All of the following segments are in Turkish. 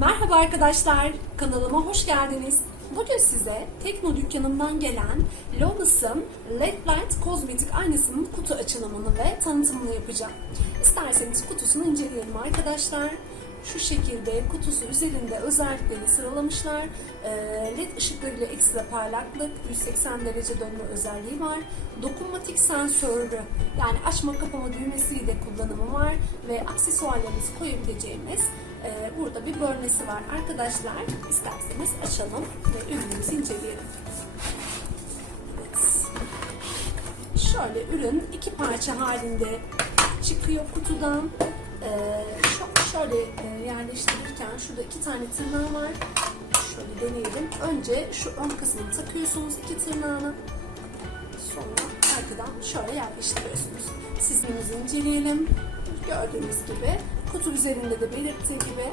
Merhaba arkadaşlar, kanalıma hoş geldiniz. Bugün size Tekno dükkanımdan gelen Lotus'un LED Light kozmetik aynasının kutu açılımını ve tanıtımını yapacağım. İsterseniz kutusunu inceleyelim arkadaşlar. Şu şekilde kutusu üzerinde özelliklerini sıralamışlar. Ee, LED ışıklarıyla ekstra parlaklık, 180 derece dönme özelliği var. Dokunmatik sensörlü yani açma kapama düğmesiyle kullanımı var ve aksesuarlarınızı koyabileceğimiz ee, burada bir bölmesi var. Arkadaşlar isterseniz açalım ve ürünümüzü inceleyelim. Şöyle ürün iki parça halinde çıkıyor kutudan. Şu- şöyle e, yerleştirirken şurada iki tane tırnağı var. Şöyle deneyelim. Önce şu ön kısmını takıyorsunuz iki tırnağını. Sonra arkadan şöyle yerleştiriyorsunuz. Sistemimizi inceleyelim. Gördüğünüz gibi kutu üzerinde de belirttiği gibi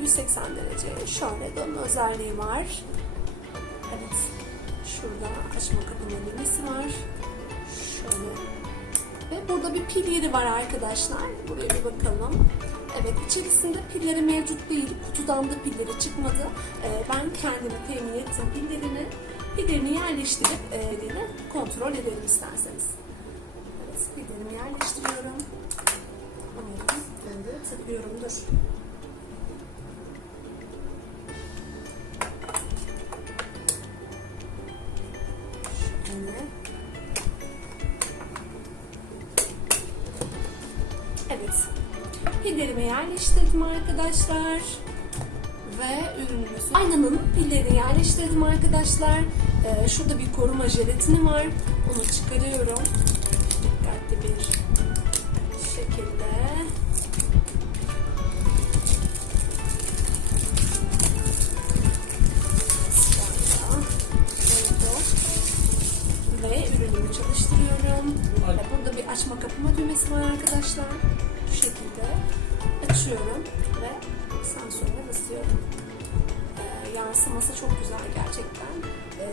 180 derece şöyle dönme özelliği var. Evet. Şurada açma kapama düğmesi var. Şöyle. Ve burada bir pil yeri var arkadaşlar. Buraya bir bakalım. Evet içerisinde pilleri mevcut değil. Kutudan da pilleri çıkmadı. Ee, ben kendimi temin ettim pillerini. Pillerini yerleştirip e, kontrol edelim isterseniz. Evet pillerimi yerleştiriyorum. Takıyorumdur. Şöyle. Evet. Pillerimi yerleştirdim arkadaşlar. Ve ürünümüzü aynanın pillerini yerleştirdim arkadaşlar. Ee, şurada bir koruma jelatini var. Onu çıkarıyorum. Dikkatli bir şekilde. Ürünümü çalıştırıyorum. Ve burada bir açma kapama düğmesi var arkadaşlar. Bu şekilde açıyorum ve sensöre basıyorum. Ee, yansıması çok güzel gerçekten. Ee,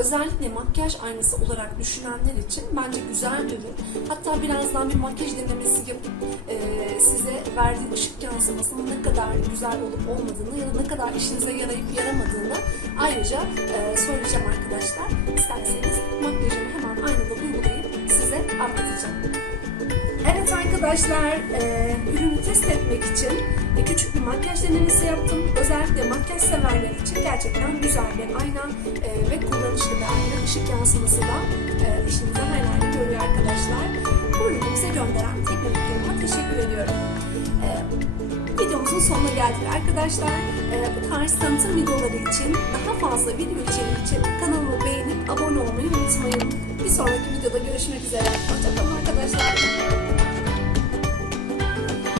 özellikle makyaj aynası olarak düşünenler için bence güzel bir ürün. Hatta birazdan bir makyaj denemesi yapıp e, size verdiği ışık yansımasının ne kadar güzel olup olmadığını ya da ne kadar işinize yarayıp yaramadığını ayrıca e, söyleyeceğim arkadaşlar. İsterseniz makyajımı hemen aynada uygulayıp size anlatacağım. Evet arkadaşlar, e, ürünü test etmek için küçük bir makyaj denemesi yaptım. Özellikle makyaj severler için gerçekten güzel bir ayna e, ve kullanışlı bir ayna. Işık yansıması da e, işinize hayal görüyor arkadaşlar. Bu ürünü bize gönderen teknolojiklerime teşekkür ediyorum. E, videomuzun sonuna geldik arkadaşlar. Bu tarz tanıtım videoları için, daha fazla video içeriği için kanalımı beğenip abone olmayı unutmayın. Bir sonraki videoda görüşmek üzere. Hoşçakalın.